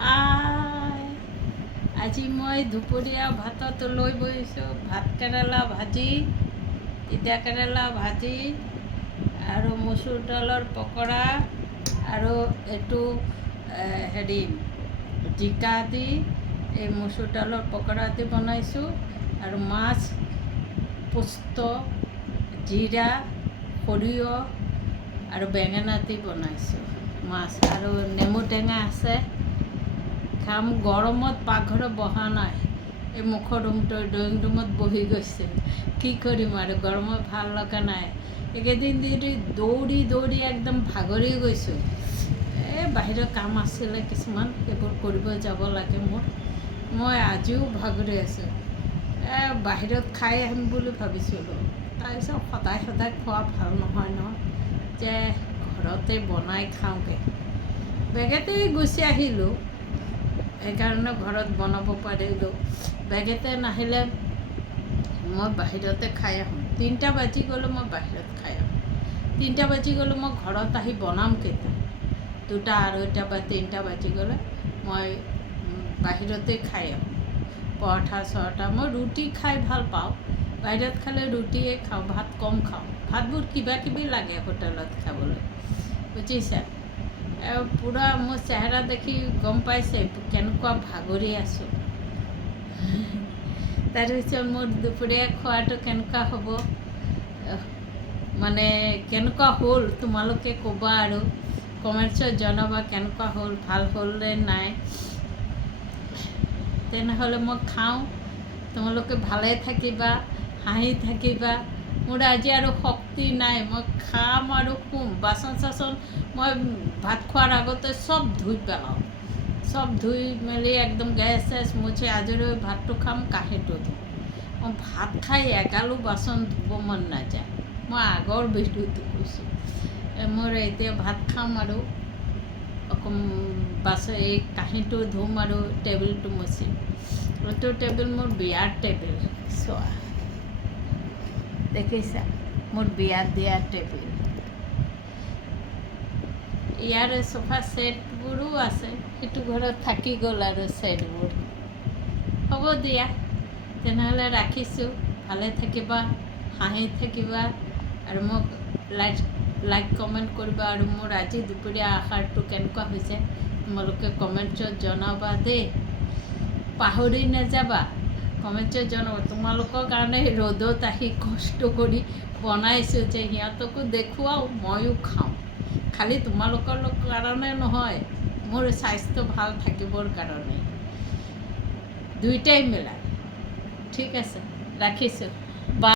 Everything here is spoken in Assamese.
হাই আজি মই দুপৰীয়া ভাতত লৈ বহিছোঁ ভাত কেৰেলা ভাজি, তিতা কেৰেলা ভাজি আৰু মচুৰ দালৰ পকৰা আৰু এইটো হেৰি জিকা দি এই মচুৰ দালৰ পকৰা দি বনাইছোঁ আৰু মাছ, পোস্ত, জিৰা, সৰিয়হ আৰু বেঙেনা দি বনাইছোঁ মাছ আৰু নেমু টেঙা আছে। খাম। গৰমত পাকঘৰত বহা নাই, এই মুখৰ ৰুমটো ড্ৰয়িং ৰুমত বহি গৈছে। কি কৰিম আৰু গৰমত ভাল লগা নাই। এইকেইদিন দৌৰি দৌৰি একদম ভাগৰি গৈছোঁ। এই বাহিৰৰ কাম আছিলে কিছুমান, সেইবোৰ কৰিব যাব লাগে মোৰ। মই আজিও ভাগৰি আছোঁ। বাহিৰত খাই আহিম বুলি ভাবিছিলোঁ, তাৰপিছত সদায় সদায় খোৱা ভাল নহয় ন, যে ঘৰতে বনাই খাওঁগৈ। বেগেতে গুচি আহিলোঁ, সেইকাৰণে ঘৰত বনাব পাৰিলোঁ। বেগেতে নাহিলে মই বাহিৰতে খাই আহোঁ। 3টা বাজি গ'লে মই বাহিৰত খাই আহোঁ। 3টা বাজি গ'লে মই ঘৰত আহি বনাম কেইটা? 2টা, 2:30 বা 3টা বাজি গ'লে মই বাহিৰতে খাই আহোঁ। পৰঠা চৰঠা, মই ৰুটি খাই ভাল পাওঁ। বাহিৰত খালে ৰুটিয়ে খাওঁ, ভাত কম খাওঁ। ভাতবোৰ কিবা কিবি লাগে হোটেলত খাবলৈ, বুজিছা। পূৰা মোৰ চেহেৰা দেখি গম পাইছে কেনেকুৱা ভাগৰি আছোঁ। তাৰপিছত মোৰ দুপৰীয়া খোৱাটো কেনেকুৱা হ'ব, মানে কেনেকুৱা হ'ল তোমালোকে ক'বা আৰু কমেণ্টছত জনাবা কেনেকুৱা হ'ল, ভাল হ'ল নে নাই। তেনেহ'লে মই খাওঁ, তোমালোকে ভালে থাকিবা, হাঁহি থাকিবা। মোৰ আজি আৰু শক্তি নাই, মই খাম আৰু শুম। বাচন চাচন মই ভাত খোৱাৰ আগতে চব ধুই পেলাওঁ, চব ধুই মেলি একদম গেছ চেছ মুচি আজৰি হৈ ভাতটো খাম, কাঁহীটো ধুম। মই ভাত খাই এগালো বাচন ধুব মন নাযায়। মই আগৰ ভিডিঅ'টো কৈছোঁ। মোৰ এতিয়া ভাত খাম আৰু এই কাঁহীটো ধুম আৰু টেবুলটো মুচিম। এইটো টেবুল মোৰ বিয়াৰ টেবুল, চোৱা দেখিছা, মোৰ বিয়াত দিয়া টেবুল। ইয়াৰ চোফা ছেটবোৰো আছে, সেইটো ঘৰত থাকি গ'ল আৰু ছেটবোৰ। হ'ব দিয়া, তেনেহ'লে ৰাখিছোঁ। ভালে থাকিবা, হাঁহি থাকিবা আৰু মোক লাইক কমেণ্ট কৰিবা। আৰু মোৰ আজি দুপৰীয়া আহাৰটো কেনেকুৱা হৈছে তোমালোকে কমেণ্টছত জনাবা দেই। পাহৰি নাযাবা, কমেণ্টছত জনাবা। তোমালোকৰ কাৰণে ৰ'দত আহি কষ্ট কৰি বনাইছোঁ যে সিহঁতকো দেখুৱাওঁ, ময়ো খাওঁ। খালি তোমালোকৰ কাৰণে নহয়, মোৰ স্বাস্থ্য ভাল থাকিবৰ কাৰণে। দুইটাই মিলাই। ঠিক আছে, ৰাখিছোঁ।